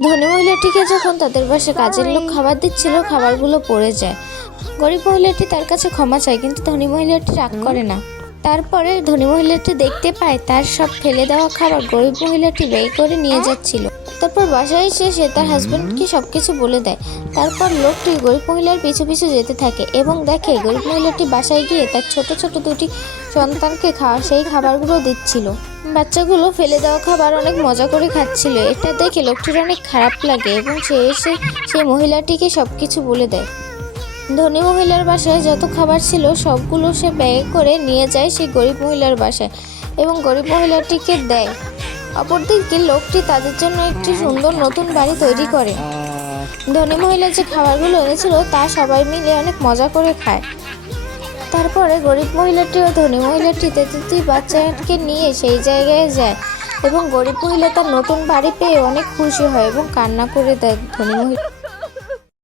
ধনী মহিলাটিকে যখন তাদের বাসায় কাজের লোক খাবার দিচ্ছিল, খাবারগুলো পড়ে যায়। গরিব মহিলাটি তার কাছে ক্ষমা চায়, কিন্তু ধনী মহিলাটি রাগ করে না। তারপরে ধনী মহিলাটি দেখতে পায় তার সব ফেলে দেওয়া খাবার গরিব মহিলাটি ব্যয় করে নিয়ে যাচ্ছিল। তারপর বাসায় এসে সে তার হাজব্যান্ডকে সবকিছু বলে দেয়। তারপর লোকটি গরিব মহিলার পিছু পিছু যেতে থাকে এবং দেখে গরিব মহিলাটি বাসায় গিয়ে তার ছোট ছোট দুটি সন্তানকে সেই খাবারগুলো দিচ্ছিল। বাচ্চাগুলো ফেলে দেওয়া খাবার অনেক মজা করে খাচ্ছিল। এটা দেখে লোকটির অনেক খারাপ লাগে এবং সে এসে সেই মহিলাটিকে সবকিছু বলে দেয়। ধনী মহিলার বাসায় যত খাবার ছিল সবগুলো সে ব্যাগে করে নিয়ে যায় সেই গরিব মহিলার বাসায় এবং গরিব মহিলাটিকে দেয়। অপরদিকে লোকটি তাদের জন্য একটি সুন্দর নতুন বাড়ি তৈরি করে। ধনী মহিলা যে খাবারগুলো এনেছিল তা সবাই মিলে অনেক মজা করে খায়। তারপরে গরিব মহিলাটি ও ধনী মহিলাটি দুই বাচ্চাকে নিয়ে সেই জায়গায় যায় এবং গরিব মহিলা তার নতুন বাড়ি পেয়ে অনেক খুশি হয় এবং কান্না করে দেয় ধনী মহিলা।